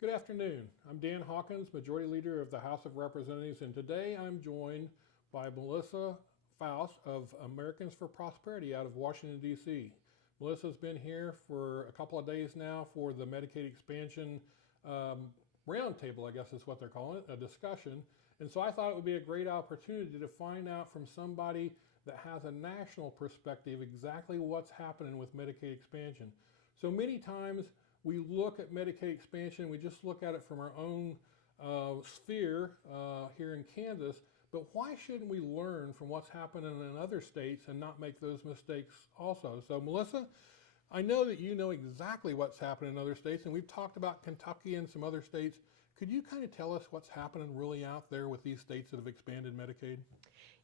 Good afternoon. I'm Dan Hawkins, Majority Leader of the House of Representatives, and today I'm joined by Melissa Fausz of Americans for Prosperity out of Washington, D.C. Melissa's been here for a couple of days now for the Medicaid expansion roundtable, I guess is what they're calling it, a discussion. And so I thought it would be a great opportunity to find out from somebody that has a national perspective exactly what's happening with Medicaid expansion. So many times we look at Medicaid expansion, we just look at it from our own sphere here in Kansas, but why shouldn't we learn from what's happening in other states and not make those mistakes also? So Melissa, I know that you know exactly what's happening in other states, and we've talked about Kentucky and some other states. Could you kind of tell us what's happening really out there with these states that have expanded Medicaid?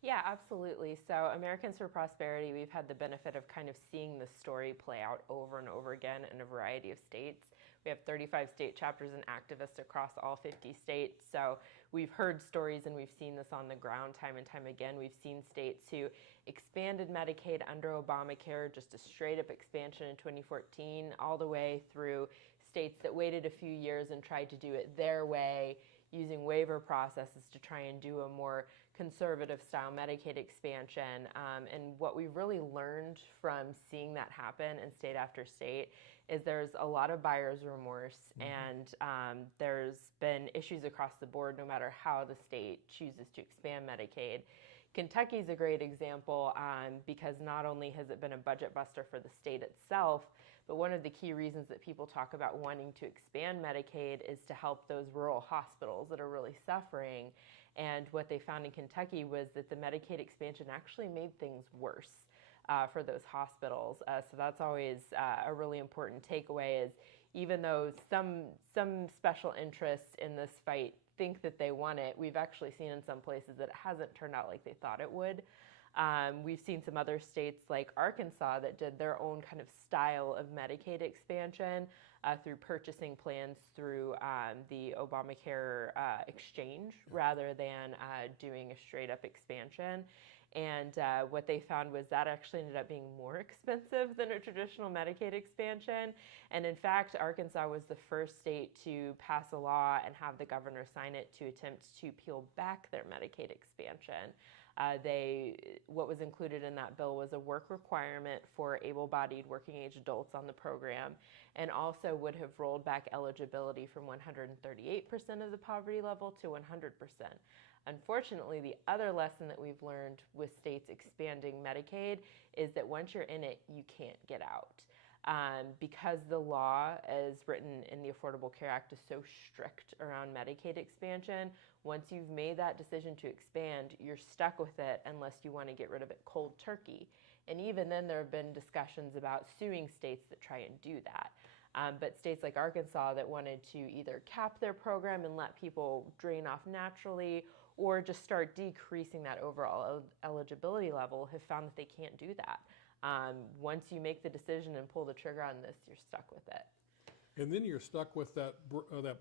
Yeah, absolutely. So Americans for Prosperity, we've had the benefit of kind of seeing the story play out over and over again in a variety of states. We have 35 state chapters and activists across all 50 states. So we've heard stories and we've seen this on the ground time and time again. We've seen states who expanded Medicaid under Obamacare, just a straight up expansion in 2014, all the way through states that waited a few years and tried to do it their way, using waiver processes to try and do a more conservative style Medicaid expansion. And what we've really learned from seeing that happen in state after state is there's a lot of buyer's remorse, and there's been issues across the board no matter how the state chooses to expand Medicaid. Kentucky's a great example because not only has it been a budget buster for the state itself, but one of the key reasons that people talk about wanting to expand Medicaid is to help those rural hospitals that are really suffering. And what they found in Kentucky was that the Medicaid expansion actually made things worse for those hospitals. So that's always a really important takeaway, is even though some special interests in this fight think that they want it, we've actually seen in some places that it hasn't turned out like they thought it would. We've seen some other states like Arkansas that did their own kind of style of Medicaid expansion through purchasing plans through the Obamacare exchange rather than doing a straight up expansion. And what they found was that actually ended up being more expensive than a traditional Medicaid expansion. And in fact, Arkansas was the first state to pass a law and have the governor sign it to attempt to peel back their Medicaid expansion. What was included in that bill was a work requirement for able-bodied working-age adults on the program, and also would have rolled back eligibility from 138% of the poverty level to 100%. Unfortunately, the other lesson that we've learned with states expanding Medicaid is that once you're in it, you can't get out. Because the law as written in the Affordable Care Act is so strict around Medicaid expansion, once you've made that decision to expand, you're stuck with it unless you want to get rid of it cold turkey. And even then, there have been discussions about suing states that try and do that. But states like Arkansas that wanted to either cap their program and let people drain off naturally, or just start decreasing that overall eligibility level, have found that they can't do that. Once you make the decision and pull the trigger on this, you're stuck with it. And then you're stuck with that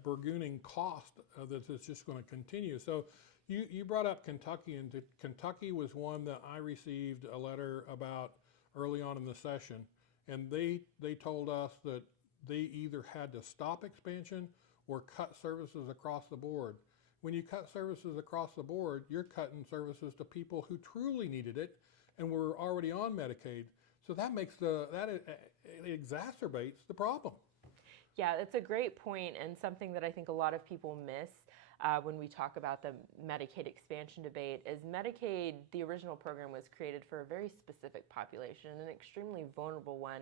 burgeoning cost that is just going to continue. So you brought up Kentucky, and Kentucky was one that I received a letter about early on in the session, and they told us that they either had to stop expansion or cut services across the board. When you cut services across the board, you're cutting services to people who truly needed it and were already on Medicaid. So that makes it exacerbates the problem. Yeah, that's a great point, and something that I think a lot of people miss when we talk about the Medicaid expansion debate is Medicaid, the original program, was created for a very specific population, an extremely vulnerable one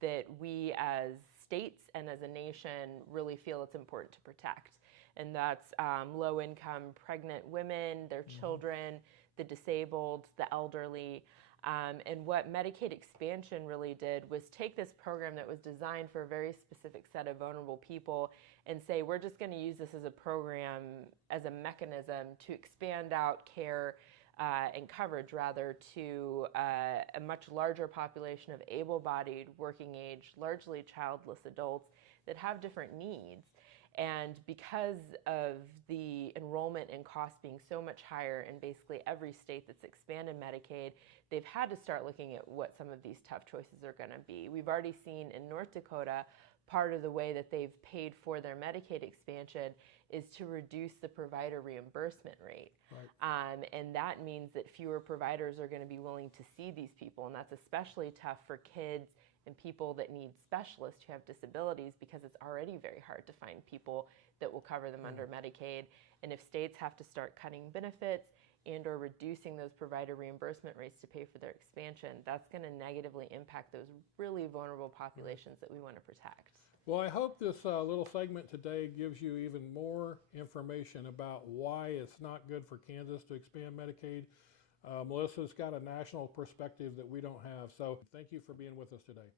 that we as states and as a nation really feel it's important to protect. And that's low-income pregnant women, their children, the disabled, the elderly. And what Medicaid expansion really did was take this program that was designed for a very specific set of vulnerable people and say, we're just going to use this as a program, as a mechanism to expand out care and coverage rather to a much larger population of able-bodied, working-age, largely childless adults that have different needs. And because of the enrollment and cost being so much higher in basically every state that's expanded Medicaid, they've had to start looking at what some of these tough choices are going to be. We've already seen in North Dakota, part of the way that they've paid for their Medicaid expansion is to reduce the provider reimbursement rate. Right. And that means that fewer providers are going to be willing to see these people. And that's especially tough for kids and people that need specialists who have disabilities, because it's already very hard to find people that will cover them under Medicaid. And if states have to start cutting benefits and or reducing those provider reimbursement rates to pay for their expansion, that's going to negatively impact those really vulnerable populations that we want to protect. Well, I hope this little segment today gives you even more information about why it's not good for Kansas to expand Medicaid. Melissa's got a national perspective that we don't have. So thank you for being with us today.